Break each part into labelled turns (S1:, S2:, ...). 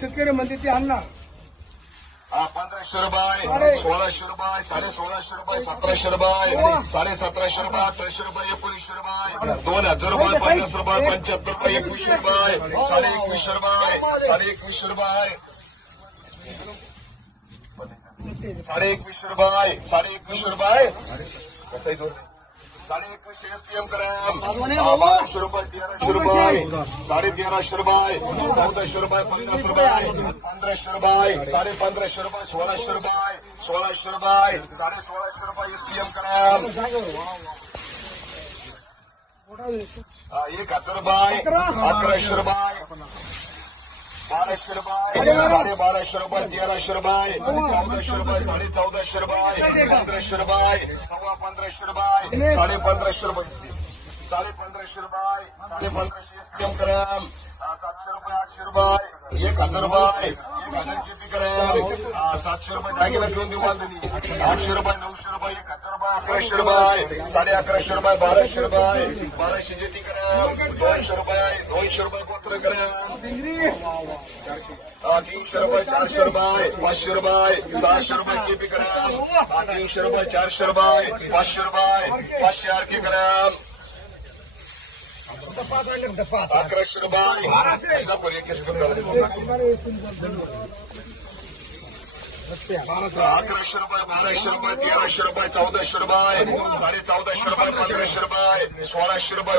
S1: शेतकरी म्हणते ते
S2: हा पंधराशे रुपये. सोळाशे रुपये साडे सोळाशे रुपये सतराशे रुपये. साडे सतराशे रुपये अठराशे रुपये एकोणीसशे रुपये. दोन हजार रुपये पन्नास रुपये पंच्याहत्तर रुपये एकवीसशे रुपये. साडे एकवीसशे रुपये साडे एकवीसशे रुपये. साडे एकवीसशे रुपये साडे एकवीसशे रुपये. कसं आहे? साडे एकवीसशे एसपीएम हा, तेराशे रुपये चौदाशे रुपये पन्नास रुपये पंधराशे रुपये साडे पंधराशे रुपये सोळाशे रुपये सोळाशे रुपये साडे एसपीएम ग्रॅम एक हज़ार रुपये अकराशे रुपये बाराशे रुपये साडे बाराशे रुपये तेराशे रुपये चौदाशे रुपये साडे चौदाशे रुपये पंधराशे रुपये सव्वा पंधराशे रुपये साडे पंधराशे रुपये. साडे पंधराशे रुपये साडे पंधराशे ग्रॅम सातशे रुपये आठशे रुपये एक हजार रुपये एक हजार शेती ग्रॅम सातशे रुपये दागिना घेऊन देऊ बांधणी आठशे रुपये नऊशे रुपये एक हजार रुपये अकराशे रुपये साडे अकराशे रुपये बाराशे रुपये बाराशे शेती ग्रॅम दोनशे रुपये दोनशे रुपये पत्र ग्रॅम हा, तीनशे रुपये चारशे रुपये पाचशे रुपये सहाशे रुपये केपी ग्राम तीनशे रुपये चारशे रुपये पाचशे रुपये पाचशे आरके ग्राम अकराशे रुपये एकवीस. अकराशे रुपये बाराशे रुपये तेराशे रुपये चौदाशे रुपये साडे चौदाशे रुपये पंधराशे रुपये सोळाशे रुपये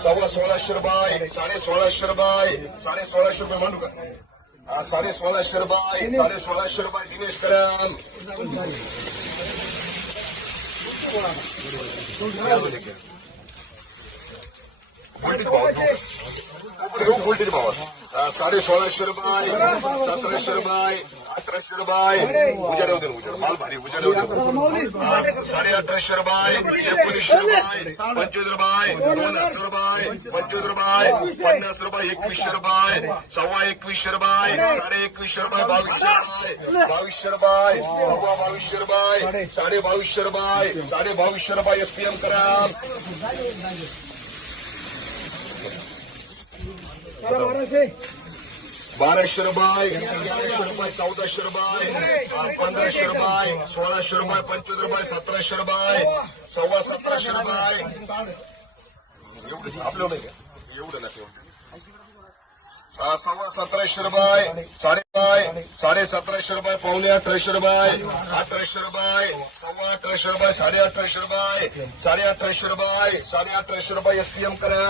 S2: सव्वा सोळाशे रुपये साडे सोळाशे रुपये साडे सोळाशे रुपये म्हणू का साडे सोळाशे रुपये साडे सोळाशे रुपये दिनेश भाव घेऊ बुलटीत भाव साडे सोळाशे रुपये सतराशे रुपये अठराशे रुपये उजाड होते उजाड माल भारी उजाड होते साडे अठराशे रुपये एकोणीसशे रुपये पंचवीस रुपये दोन हज़ार रुपये पंचवीस रुपये
S1: बाराशे।
S2: बाराशे रुपये चौदह रुपये पंद्रह रुपये सोलह रुपये पंच रुपये पंचवीस रुपये सतराशे रुपये सव्वा सतराशे रुपये। एवढं आपलं नाही का? एवढं नाही हा, सव्वा सतराशे रुपये साडे साडे सतराशे रुपये पावणे अठराशे रुपये अठराशे रुपये सव्वा अठराशे रुपये साडे अठराशे रुपये साडे अठराशे रुपये साडे अठराशे रुपये एम करा.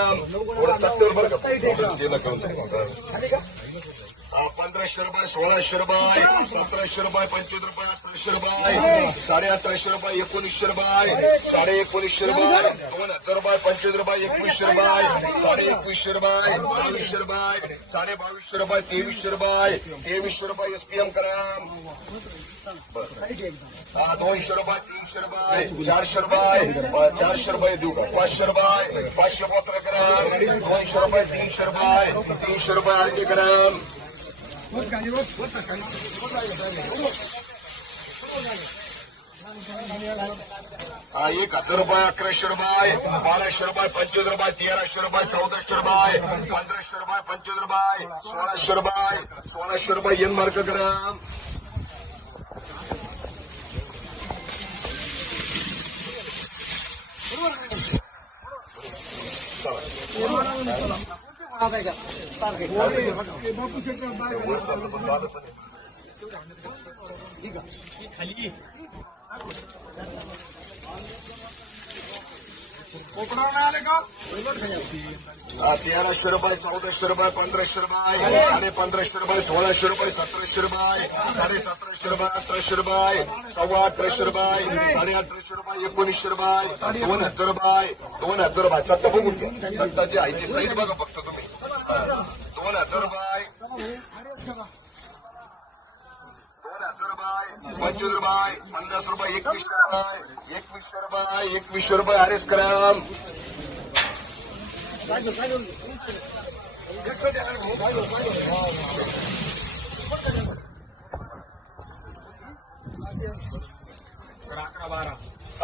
S2: पंधराशे रुपये सोळाशे रुपये सतराशे रुपये पंचवीस रुपये अठराशे रुपये साडे अठराशे रुपये एकोणीसशे रुपये साडे एकोणीसशे रुपये दोन हज़ार रुपये पंचवीस रुपये एकवीसशे रुपये साडे एकवीसशे रुपये बावीसशे रुपये साडे बावीसशे रुपये तेवीसशे रुपये तेवीसशे रुपये एसपीएम करा दोनशे रुपये तीनशे रुपये चारशे रुपये चारशे रुपये देऊ का पाचशे रुपये पाचशे पत्र करा दोनशे रुपये तीनशे रुपये तीनशे रुपये आरटी करा एक हज़ार रुपये अकराशे रुपये बाराशे रुपये पंचवीस रुपये तेराशे रुपये चौदाशे रुपये पंधराशे रुपये पंचवीस रुपये सोळाशे रुपये सोळाशे रुपये एन मार्क करा
S1: बापू
S2: हा, तेराशे रुपये चौदाशे रुपये पंधराशे रुपये साडे पंधराशे रुपये सोळाशे रुपये सतराशे रुपये साडे सतराशे रुपये अठराशे रुपये सव्वा अठराशे रुपये साडे अठराशे रुपये एकोणीसशे रुपये दोन हज़ार रुपये दोन हज़ार रुपये चट्टा बघून घ्या चट्टाची आहे ती साईज बघा फक्त तुम्ही दोन हज़ार रुपये दोन हज़ार रुपये पंचवीस रुपये पन्नास रुपये एकवीसशे रुपये एकवीसशे रुपये एकवीसशे रुपये आरेस करा एक हज़ार रुपये अकराशे रुपये बाराशे रुपये साडे बाराशे रुपये तेराशे रुपये साडे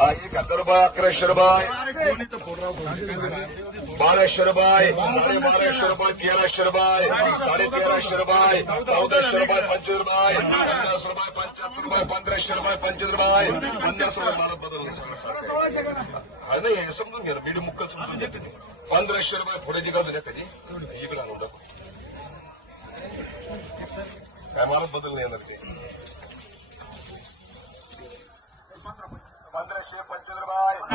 S2: तेराशे रुपये चौदाशे रुपये पंचवीस रुपये पन्नास रुपये पंच्याहत्तर रुपये पंधराशे रुपये पंचवीस रुपये पन्नास रुपये मला बदल सगळं सांगते.
S1: सोळाशे करा
S2: हा, नाही, हे समजून घ्या मीडियम मुक्कल समजून घेते ते. पंधराशे रुपये पुढे जिंकवलं ना कधी इकडे आणून टाकू काय मला बदल नाही येणार ते.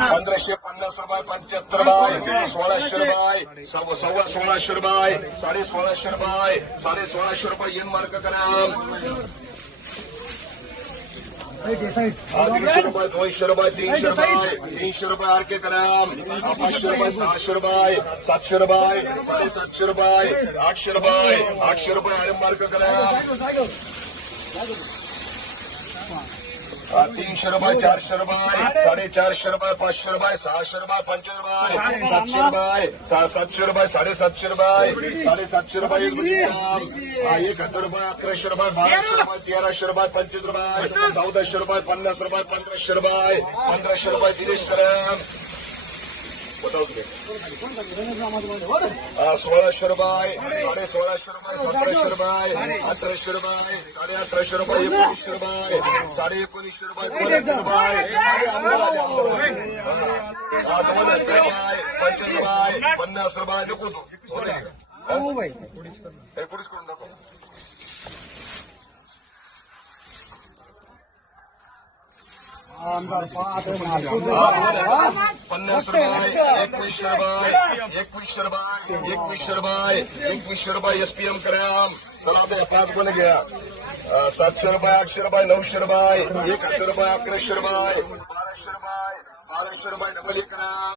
S2: पंधराशे पन्नास रुपये पंच्याहत्तर रुपये सोळाशे रुपये. सव्वा सोळाशे रुपये. साडे सोळाशे रुपये. साडे सोळाशे रुपये येन मार्क करा. दोनशे रुपये, तीनशे रुपये तीनशे रुपये आरके करा. पाचशे रुपये, सहाशे रुपये, सातशे रुपये साडेसातशे रुपये, आठशे रुपये आठशे रुपये अरे मार्क करा. हा, तीनशे रुपये चारशे रुपये साडेचारशे रुपये पाचशे रुपये सहाशे रुपये पंचशे रुपये सातशे रुपये सहा सातशे रुपये साडेसातशे रुपये साडेसातशे रुपये एक ग्राम. हा, एक हज़ार रुपये अकराशे रुपये बाराशे रुपये तेराशे रुपये पंचवीस रुपये चौदाशे रुपये पन्नास रुपये पंधराशे रुपये पंधराशे रुपये दिनेश करा बताओ तुम्ही हा, सोळाशे रुपये साडे सोळाशे रुपये सतराशे रुपये अठराशे रुपये साडे अठराशे रुपये एकोणीसशे रुपये साडे एकोणीसशे रुपये दोन हज़ार रुपये रुपये पंचवीस रुपये पन्नास रुपये नको करून टाकू
S1: आमदार
S2: पन्नास रुपये, एकवीस रुपये एकवीस रुपये एकवीसशे रुपये एकवीसशे रुपये एसपीएम करा चला हे पाच गुण घ्या। सातशे रुपये, आठशे रुपये, नऊशे रुपये, एक हज़ार रुपये, अकराशे रुपये, बाराशे रुपये बाराशे रुपये डबल एक करा